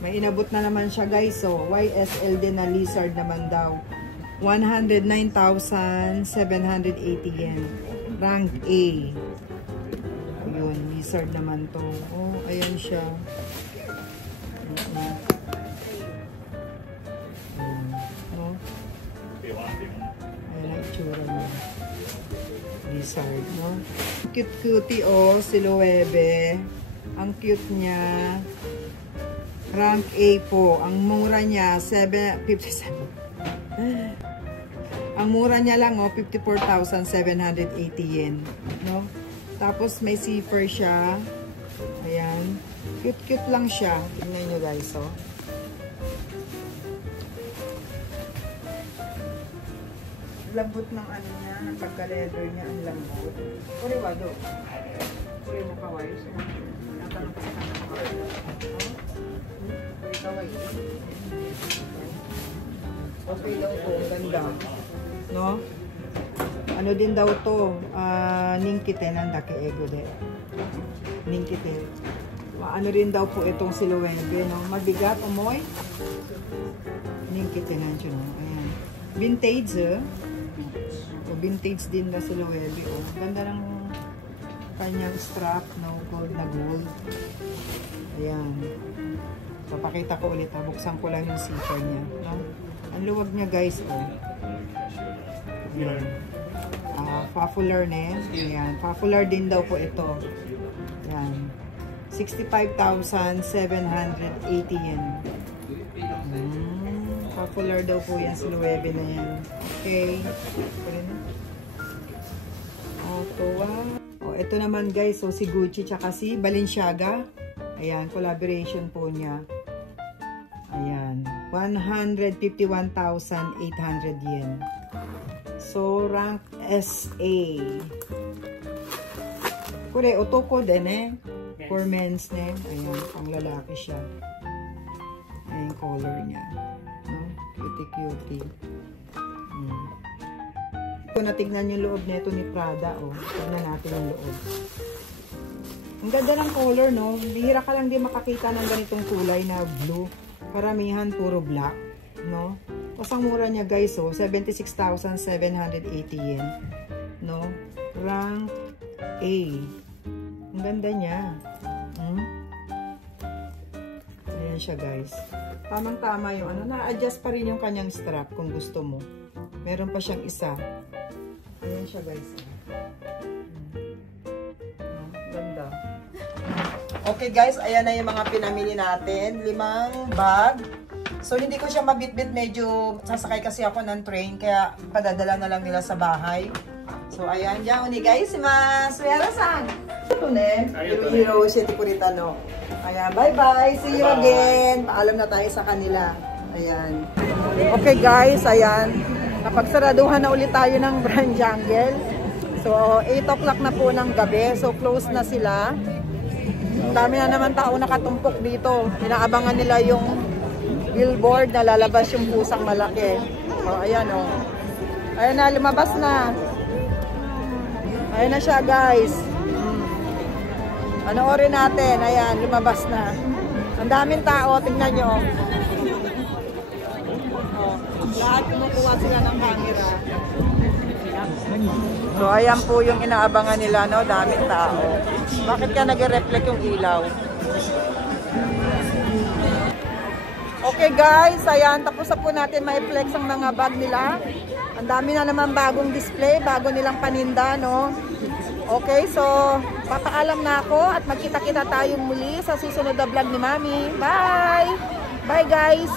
May inabot na naman siya, guys. So, YSL din na lizard naman daw. 109,780 yen. Rank A. Ayun, lizard naman to. Oh, ayan siya. No? Ayan ang itsura niya. Lizard, no? Cute-cutie, oh, si Loewe. Ang cute niya. Rank A po. Ang mura niya, 57. Ang mura niya lang, oh, 54,780 yen. No? Tapos may zipper siya. Ayan. Cute lang siya. Tingnan nyo, guys, oh. Lambot ng ano niya, ng pagka-leather niya, ang lambot. Kuriwado. Kuri mo kawai. Natanong ko sa kanya kawai. Kuri kawai. Okay daw po, ganda. No? Ano din daw to? Ninkite ng daki ego de. Ninkite. Ano rin daw po itong si Loewe, no? Mabigat, umoy. Ninkite na siya, no? Ayan. Vintage, O, vintage din na si Loewe, oh. Ganda ng kanyang strap, no? Gold na gold. Ayan. Papakita ko ulit, ha? Buksan ko lang yung zipper niya, no? Ang luwag niya, guys, oh. Ayan. Popular na. Ayan. Popular din daw po ito. Ayan. 65,780 yen. Popular daw po yan sa Loewe na yan. Okay. Ito naman guys, so si Gucci tsaka si Balenciaga. Ayan, collaboration po niya. Ayan, 151,800 yen. So, rank SA. Kure, otoko din eh. For men's ne. Ayan, pang lalaki siya. Ayan, color niya. No? Cutie-cutie. Kung natignan yung loob nito ni Prada, oh. Tignan natin yung loob. Ang ganda ng color, no? Bihira ka lang din makakita ng ganitong kulay na blue. Karamihan puro black, no? Tapos ang mura niya, guys, oh, 76,780 yen, no? Rank A. Ang ganda niya. Ayan siya, guys. Tamang-tama yung ano, na-adjust pa rin yung kanyang strap kung gusto mo. Meron pa siyang isa. Ayan siya, guys. Ganda. Okay, guys. Ayan na yung mga pinamili natin. 5 bag. So, hindi ko siya mabitbit. Medyo sasakay kasi ako ng train. Kaya, padadala na lang nila sa bahay. So, ayan. Diyan, uni guys. Suera-san. Ito ne. Hiro-hiro siya Puritano. Ayan. Bye-bye. See you again. Paalam na tayo sa kanila. Ayan. Okay, guys. Ayan. Napagsaraduhan na ulit tayo ng Grand Jungle. So, 8 o'clock na po ng gabi. So, close na sila. Dami na naman tao nakatumpok dito. Inaabangan nila yung billboard na lalabas yung pusang malaki. So, ayan o. Ayan na, lumabas na. Ayan na siya, guys. Panoorin natin. Ayan, lumabas na. Ang daming tao. Tingnan nyo. Lahat kumukuha sila ng camera. So, ayan po yung inaabangan nila, no? Daming tao. Bakit ka nag-reflect yung ilaw? Okay, guys. Ayan, tapos na po natin ma-flex ang mga bag nila. Ang dami na naman bagong display, bago nilang paninda, no? Okay, so, papaalam na ako at magkita-kita tayo muli sa susunod na vlog ni Mami. Bye! Bye, guys!